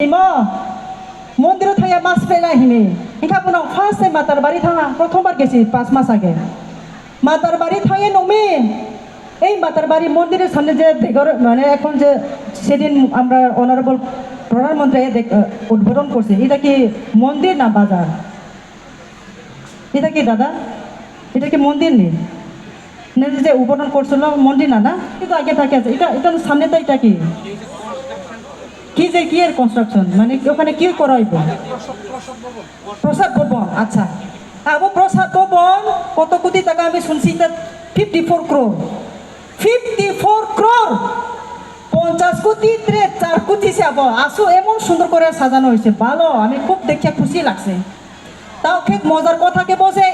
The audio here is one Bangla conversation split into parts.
ইমো মন্দির থাইয়া মাছ পেলাই হিনি ইনকা পুনাও ফার্স্ট টাইম মাতার বাড়ি থাঙা প্রথমবার গেছি 5 মাস আগে মাতার বাড়ি থাইয়ে নমি এই মাতার বাড়ি মন্দিরের সামনে যে মানে এখন যে সেদিন আমরা অনারেবল প্রধানমন্ত্রী উদ্বোধন করছে এটা কি মন্দির না বাজার? এটা কি দাদা, এটা কি মন্দির নেই যে উদ্বোধন করছিল মন্দির না? না কিন্তু আগে থাকে আছে এটা এটা সামনে তো এটা কি কি যে কি এর কনস্ট্রাকশন মানে ওখানে কি করা হইব? প্রসাদ ভবন। আচ্ছা আবো প্রসাদ ভবন কত কোটি টাকা আমি শুনছি 54 crore 54 crore 50 কোটি 4 কোটি সে আবো আসো এমন সুন্দর করে সাজানো হয়েছে ভালো আমি খুব দেখে খুশি লাগছে। তাও ঠিক মজার কথা কে বসে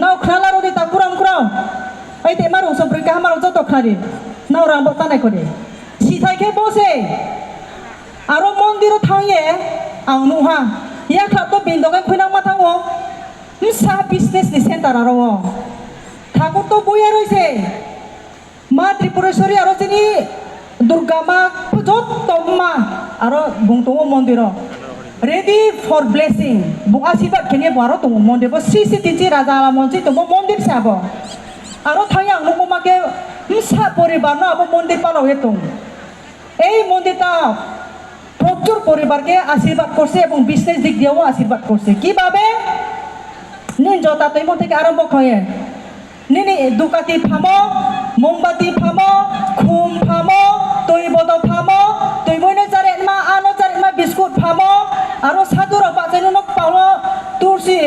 নাও খালার ওদি তা কুরাম কুরাম এই তে মারু সব রিকা আমার যত খারি নাও রাম বতানাই করে সিথাই কে বসে আরো মন্দির থাইয়ে আউনু হা ইয়া খাত বিন্দকে খুইনা মা থাও সা বিজনেস নি সেন্টার আরো ঠাকুর তো বইয়া রইছে মা ত্রিপুরেশ্বরী আরো যিনি দুর্গা মা যত মা আরো বুংতো মন্দির রেডি ফর ব্লেসিং বুং আশীর্বাদ খেনে বারো তো মন্দির শ্রী শ্রী তিনজি রাজা মন্দির তো মন্দির সাব আরো থাই আউনু মাকে সা পরিবার না আবো মন্দির পালাও হেতো এই মন্দিরটা প্রচুর পরিবারকে আশীর্বাদ করছে এবং বিজনেস দিক দিয়েও আশীর্বাদ করছে কিভাবে নিন জতা তৈম থেকে আরম্ভ করে নিনি দুকাতি ফামো মোমবাতি ফামো খুম ফামো তৈবদ ফামো তৈবনে জারে মা আনো জারে মা বিস্কুট ফামো আরো সাদুর বাজেনো পাওলো তুলসী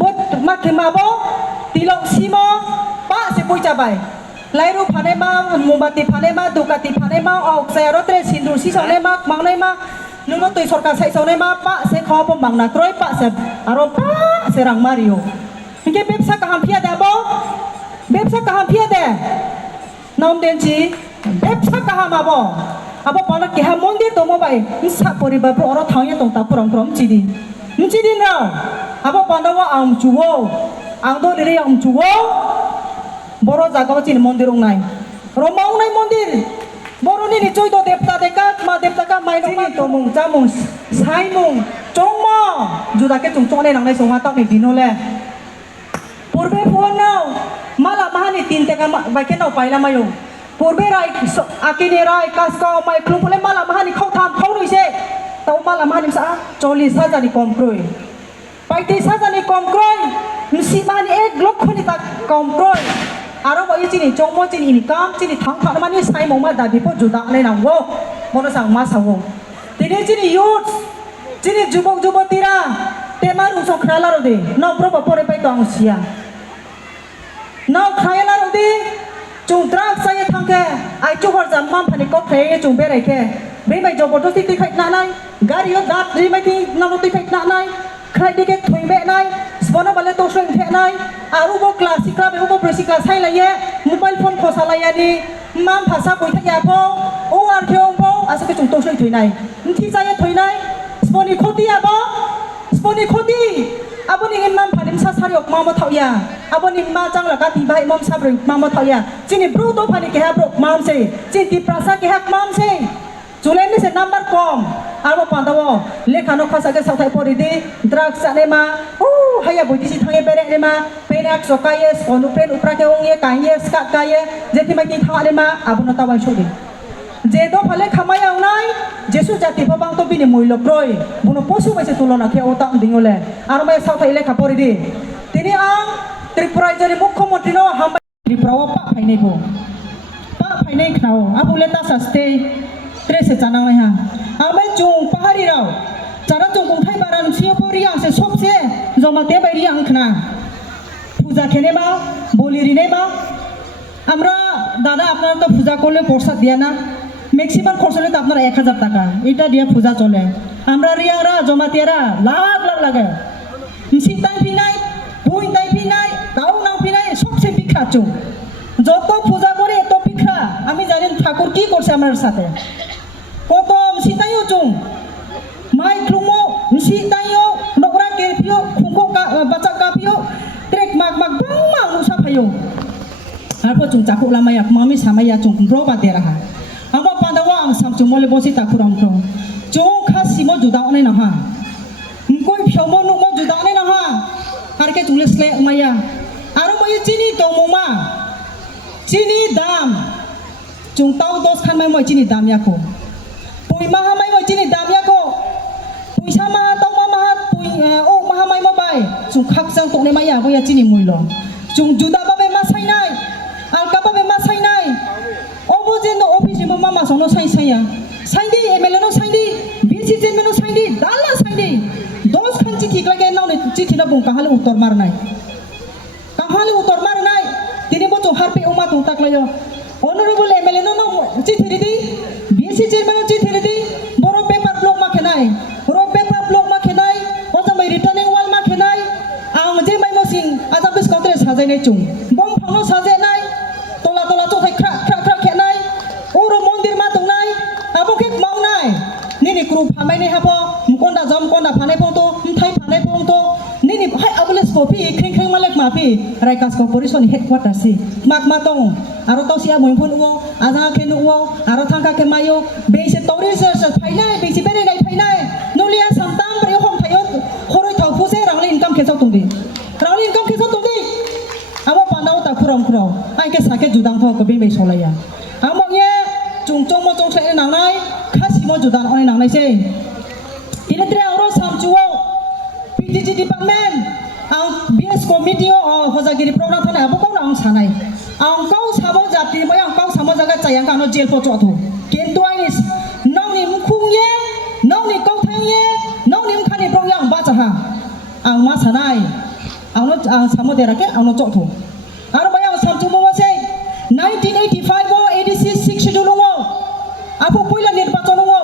বট মাকে মাবো তিলক সিমো পা সে বই যাবাই লাইরু ফানে मा मोमबाति फाने मा दुकाति फाने मा औक सायरो त्रे सिन्दुर सिसावने मा मांगनाय मा नुनो तै सरकार साइसावने मा पा से खब मांगना त्रय पा से आरो पा से रां मारियो इनके बेबसा काहाम फिया दाबो बेबसा काहाम फिया दे नाम देनची बेबसा काहाम आबो आबो पाना केहा मंदिर दमो बाय सा परिबार प्रो अरो थांगे दंता पुरम पुरम चिदि चिदि नाव आबो पानावा आम जुवो आं दो लिरे आम जुवो বড় জায়গা চিন মন্দির নাই রমাও নাই মন্দির বড়নি নিচয় তো দেবতা দেখা মা দেবতা কা মাইনি তো মুং জামুং সাইমুং চংম জুদাকে চংচনে নাংনাই সংহা তাও নি দিনলে পূর্বে ফোন নাও মালা মাহানি তিন টাকা বাইকে নাও পাইলা মায়ো পূর্বে রাই আকিনি রাই কাসকাও মাই ক্লুপলে মালা মাহানি খাও থাম খাও রইছে তাও মালা মাহানি সা 40,000 নি কম ক্রয় 35,000 নি কম ক্রয় মিসি মাহানি 1 লক্ষ নি তা কম ক্রয় আরো বই চিনি চমো চিনি ইনকাম চিনি থাং থাং মানে সাই মমা দাবি পো জুদা নে নাঙ্গো মনো সাং মা সাও তিনি চিনি ইউথ চিনি যুবক যুবতীরা তেমার উসং খালা রদে নাও প্রব পরে পাই তো আংসিয়া নাও খায়লা রদে চুংত্রা সাই থাংকে আই চুহর জাম্মাম ফানি ক খে চুং বেরাইকে বে বাই জবরদস্তি তুই খাই না নাই গাড়িও দাত রি মাই তি নাও তুই খাই না নাই খাই দিকে থুই বে নাই স্পনো বলে তো সং থে নাই आरो वो क्लासिका बे वो प्रेसिका साइ लाये मोबाइल फोन खोसा लायानि माम भाषा बय थाया भो ओ आर खेव भो आसे के चुंतो सै थैनाय थि जाये थैनाय स्पनि खति आबो स्पनि खति आबोनि माम फानिम सा सारि अक माम थावया आबोनि मा जांला गाति बाय माम साब्रै माम थावया चिनि ब्रु दो फानि के हा ब्रु माम से चिनि प्रासा के हाक माम से जुलेनि से नम्बर कम आरो पांदावो लेखा न खासा के साथाय परिदि ड्राग्स जाने मा ओ हाया बयदिसि थांगे बेरे ने मा पेनाक सकाये अनुप्रेन उप्राके ओंगे काये स्का काये जेति माकि थाने मा आबनो तावाय सदि जेदो फाले खामाय आउनाय जेसु जाति बाबां तो बिनि मुल्य क्रय बुनो पशु बायसे तुलना के ओता दिंगले आरो मा साथाय लेखा परिदि तिनि आं त्रिपुरा राज्यनि मुख्यमंत्री नो हाम त्रिपुराव पा फायनायबो पा फायनाय खाव आबुले तासास्ते त्रेसे जानांनाय हा आमे जुं पाहारि राव যারা জঙ্গলথাই বারান সিওপরি আছে সবচেয়ে জমাতে বাইরি আংখনা পূজা খেনে মা বলি রিনে মা আমরা দাদা আপনারা তো পূজা করলে প্রসাদ দিয়া না ম্যাক্সিমাম খরচ হলে তো আপনারা 1000 টাকা এটা দিয়ে পূজা চলে আমরা রিয়ারা জমাতিয়ারা লাখ লাখ লাগে সিতাই ফিনাই বুই তাই ফিনাই দাও নাও ফিনাই সবচেয়ে বিখ্যাত যত পূজা করে এত বিখ্যাত আমি জানি ঠাকুর কি করছে আমার সাথে কত সিতাইও চুং माइ क्लुमो मिसि तायो नगरा केपियो खुंखो का बाचा कापियो ट्रेक माग माग बंग मा मुसा फायो आरो जुं जाखौ लामाया मामि सामाया जुं ब्रो बादेरा हा आबो पांदावा आं सामचु मले बसि ताखुराम खो जुं खासिमो juda onai na ha koi phyomo nu mo juda onai na ha har ke chule sle maya aro moi chini to moma chini dam chung tau dos khan mai moi chini dam ya ko pui ma ha mai moi chini dam ya ko pui sa ma tau ma ha pui o ma ha mai ma bai chung khak sang to ne maya bo ya chini mui lo chung juda ba be ma sai nai al ka ba be ma sai nai obo je no office mo mama so no sai sai ya sai di ml no sai di bc je me no sai di dala sai di dos khan chi thik lage na ne chi thina bung ka hale uttor mar nai kahale uttor mar nai tini bo chung har pe uma tung tak layo honorable ml no chi thiri di bc je me no chi thiri di boro paper block ma khenai boro paper block ma khenai oja mai returning wall ma khenai ang je mai mo sing aja bis kontre sajai nai chung bom phang no sajai nai tola tola to thai khra khra khra khenai oro mondir ma tung nai abo ke mau nai ni kru phamai nei hapo mkonda jom konda phanai pong to thai phanai pong to ni hai abules po pi khring khring malek ma pi raikas corporation headquarters si mak ma tong aro to sia moi phun uo aja ke nu uo aro thangka ke mayo be se tori se phai nai be si bere nai phai nai nulia samtam pre hom thayo khoroi thau pu se rangli income ke chau tung di rangli income ke chau tung di amo pandau ta khuram khurau ai ke sa ke judang tho ko be me solaya amo ye chung chong mo chong thle nang nai khasi mo judan onai nang nai se ile tre aro sam chuo pdg department ang bs committee o hojagiri program thane abo kau nang sanai ang kau sabo jati mo ang kau samo jaga chayang ka no jail po cho thu ken to is nong ni khung ye nong ni kau thang ye nong ni khani program ba cha ha ang ma sanai ang no ang samo dera ke ang no cho thu aro ba ang sam chu mo se 1985 o 86 6 schedule mo apo poila nirbachon mo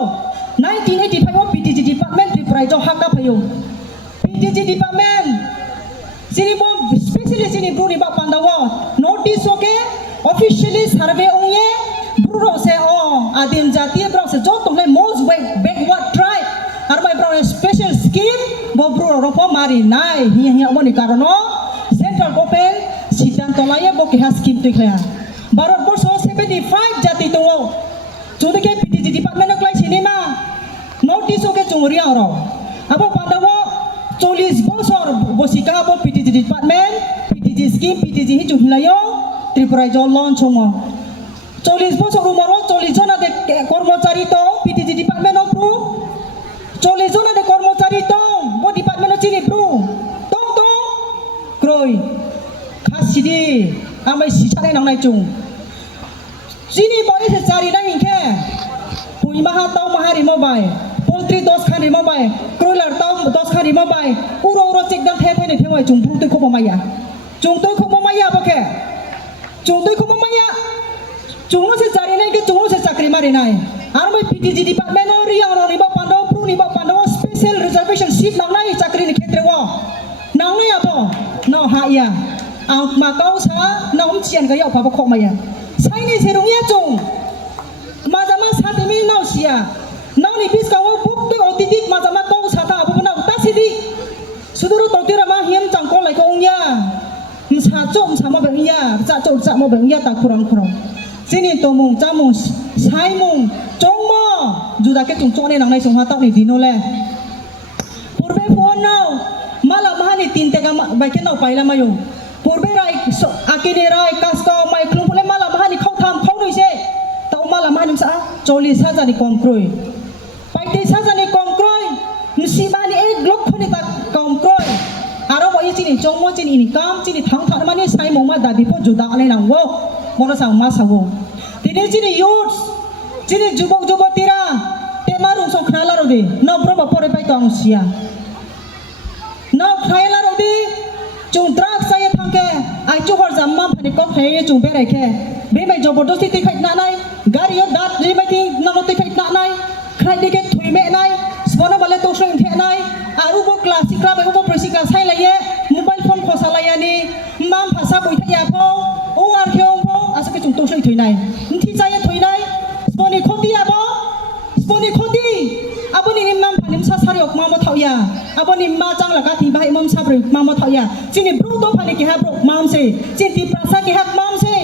1985 o pdg department prize o hakka phayo pdg department sini bom especially sini bru ni ba pandawo notice oke officially survey ongye bru se o adim jatiya bro se jot tongle most backward tribe ar mai bro special scheme bo bru ro po mari nai hi hi omoni karono central government siddhanto laye bo ke ha scheme tikha bharat borso 75 jati to jodi ke pdg department klai sinema notice oke chungri aro abo pandawo 40 bosor bosika abo pdg department pdg scheme pdg hi junhlayo tripura jo launch homo 40 bosor umoro 40 jona de কর্মচারী to pdg department of bru 40 jona de কর্মচারী to bo department of chini bru tong to kroi khasidi amai sichane nang nai chung chini boy se chari na hinke pui maha tau mahari mobile poultry dos khari mobile broiler tau dos khari mobile uro uro chek dang the the ne thewai chung bru te khoba maya chung te khoba maya boke chung te khoba maya chung no se chari nai ke chung se chakri mari nai ar mai pdg department or ya ro ni ba pando bru ni ba pando special reservation seat nang nai chakri ni khetre wo nang nai abo no ha ya ang ma kau sa na um chian ga yau pa ba khok maya sai ni se rong ya chung ma jama sa ti mi nau sia nau ni bis ka wo buk te otitik ma jama kau sa ta abu na ta sidi suduru to tira ma hiam chang ko lai ko ong ya sa chom sa ma beng ya cha chom sa ma beng ya ta khurang khurang sini to mong cha mong sai mong chong mo juda ke chung chone nang nai song ha ta ni dino le purbe phone nau mala mahani tin te ga ba ke nau paila mayo purbe rai akine rai kasko mai klung pule mala mahani khau tham khau noi se tau mala mahani sa 40 sa jani kom kroi paite sa jani kom kroi nsi bani e glok khoni ta kom kroi aro bo chini chongmo chini ni kam chini thang thang mani sai mong ma da bi po juda ale nang wo mono sang ma sawo tini chini youth chini jubok jubotira tema rung so khnala ro de no bro ba pore pai tong sia no khaila ro di chung trak sai thangke ai chu hor jamma phani ko khai chung be rai khe be mai jobordosti ti khai na nai gari yo dat ri mai ti na no ti khai na nai khai de ke thui me nai sbono bale to shreng the nai aru bo classic ra be bo presika sai la ye mobile phone khosa la ya ni mam phasa boi thaya pho o ar khyong pho asa ke chung to shreng thui nai thi sai thui nai sboni khoti abo sboni khoti aboni nim nam phanim sa sari ok ma mo thauya aboni ma chang la ka thi bai mom sa bri ma mo thauya chini bru to phani ki ha bro mam se chin ti prasa ki hak mam se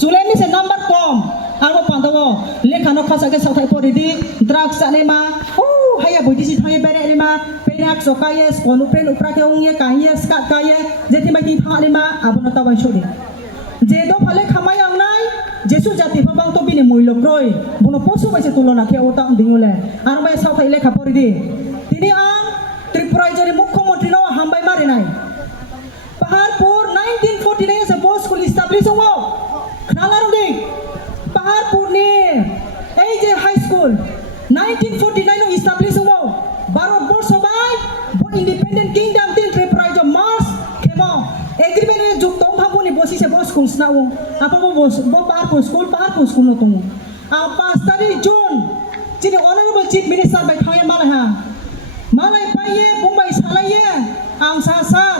chule ni se number kom aro pandawo lekha no khasa ke sa thai pori di drug sa ne ma o haya boidi si thang bere lima perak sokaya skonu pen uprake ungye kahye skat kaya jeti mai ti thang lima abono taban shodi jedo phale khamai angnai jesu jati pabang to bini muilok roi bono posu baise tulona ke ota dingole ar mai sa phaile khapori di tini ang Tripura jori mukhyamantri no hambai mare nai Paharpur 1949 as a boys school established ho khnala rodi Paharpur ni ei je high school 1949 no established ho Bharat Borsho bai bo independent kingdom tin Tripura jo Mars khemo agreement e juk tong phabu ni bosi se boys school na wo apa bo Paharpur school no tong apa study June chini honorable chief minister bai thai malai ha malai pai ye Mumbai salai ye ang sasar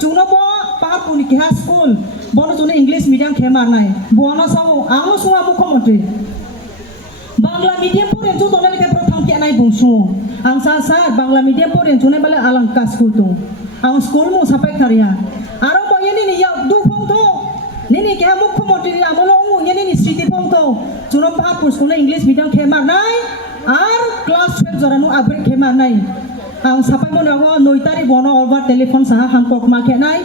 chungno bo Paharpur ni high school bono chune English medium khemar nai bono sao amo suwa mukhyamantri Bangla medium pore chu tonale ke protham ke nai bungsu ang sasar Bangla medium pore chune bale alangka school tu ang school mu sapai tharia aro bo yeni ni ya du phong to nini ke mukhyamantri amolo ngu yeni ni sriti phong to chuno Paharpur school English medium khemar nai ar class 12 joranu upgrade khemar nai ang sapai mo na 9 tarik bono over telephone saha hankok ma ke nai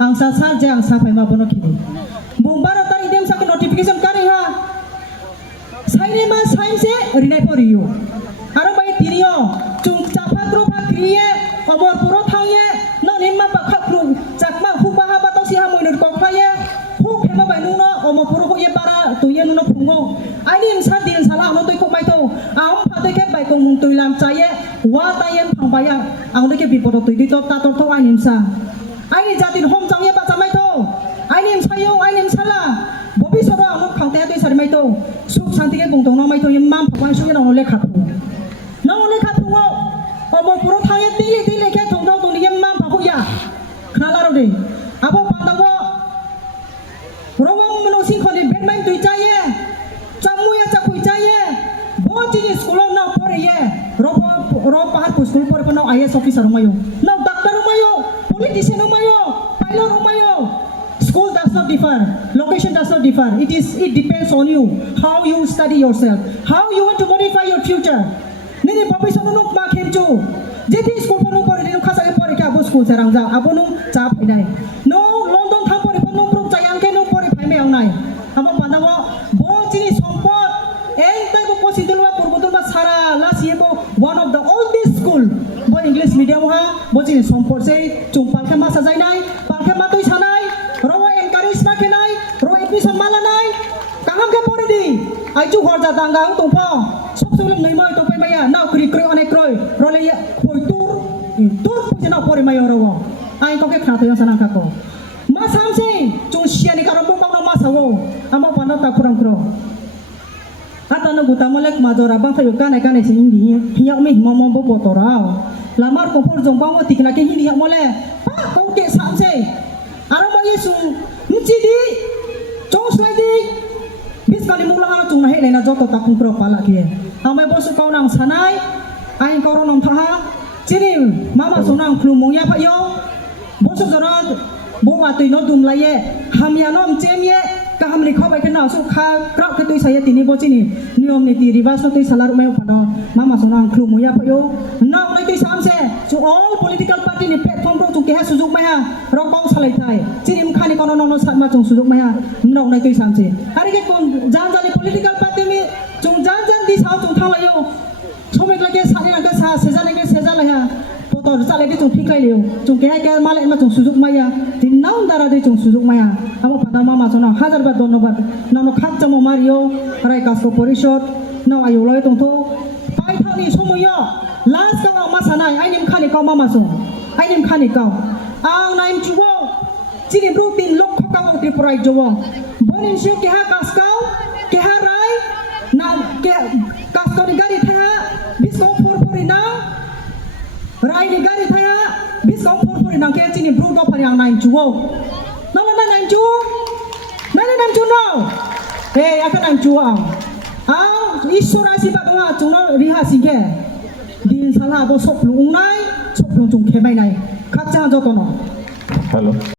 ang sasar je ang sapai ma bono khini bumbar tarik dem sak notification kari ha saine ma sain se rinai poriyo aro bai tiriyo chung chapa tro pa kriye obor puro thangye no nimma pa khakru chakma hu ba ha ba to si ha moinur kok khaye hu khema bai nu no omo puro ko ye para tu ye nu no phungo ai nim sa din sala no toi ko mai to am pha te ke bai ko mung toi lam chaye wa ta yem phang ba ya ang de ke bipod toi di to ta to ai nim sa ai ni jatin hom chang ye ba chamai to ai nim sayo ai nim sala bobi soba am khang te toi sar mai to suk santi ke bung tong no mai to yem mam phang su ye no le khat no le khat ngo omo puro thang ye ti le ke thong thong tong yem mam phang ya khnala ro de abo pa da wo Rawang menusing kholi bedmain tui chaye chamu ya chakhui chaye bo chini school na pore ye ro Paharpur school pore no IAS officer mayo no doctor mayo politician mayo pilot mayo school does not differ location does not differ it depends on you how you study yourself how you want to modify your future nini profession no ma khemchu jeti school no pore no khasa pore ka bo school sarang ja abonu cha phainai no London tham pore no pro chayang ke no pore phaimai aunai amo pandawo bo chini sompot entai bo posidulwa purbodulwa sara lasiebo one of the oldest school bo English medium ha bo chini sompot se chungpal ke ma sajai nai palke ma toi sanai rowa encourage ma ke nai ro admission mala nai kaham ke pore di ai chu hor ja tanggang tongpo sok sulung ngai moi to pai maya nau kri kri onai kroi role ya khoi tur pujana pore mayo rowo ai ko ke khna to sanang ka ko ma samse chung siani karabo ko ma sawo amo pano ta kurang kro ata no guta molek majora bang thayo kanai sin indi hiya me momo bo botorao lamar ko por jong bang tikna ke hi hiya mole pa ko ke samse aro mo yesu mchi di chong slai di bis kali mula ha chung na he lena joto ta kun kro pala ke amai bo su kau nang sanai ai ko ro nong tha chini mama sonang klumong ya pa yo bo su jora bo wa tui no dum la ye ham ya nom chem ye ka ham ni kho bai ke na su kha kra ke tui sa ye tini bo chini niom ni ti ribas no tui salar me pa do mama sonang klumong ya pa yo na nai tui sam se so all political party ni platform ro chung ke ha sujuk ma ha ro kong salai thai chini m khani kono no sat ma chung sujuk ma ha no nai tui sam se ari ke kon jan jali political party mi chung jan di sao chung thang la yo somek lagi sari naga sa seza la ya poto sale di chung thik lai leo chung ke ke male ma chung sujuk maya tin naun dara di chung sujuk maya amo pada mama sona hajar ba dhonnobad nano khak jamo mario rai kasko porishod no ayo loi tong tho pai thani somoyo last ka ma sanai ai nim khani ka mama so ai nim khani ka ang naim chugo chini bru tin lok khoka wa ti prai jowo bonin shu ke ha kaskau ke ha rai na ke kaskau ni gari tha bisko por na rai ni gari tha bisko por na ke chini bru do pariang naim chugo no naim chu no hey aka naim chu ang ishora si ba dong chung no riha singke din sala bo sok lung nai sok lung chung khemai nai khak cha jo to no hello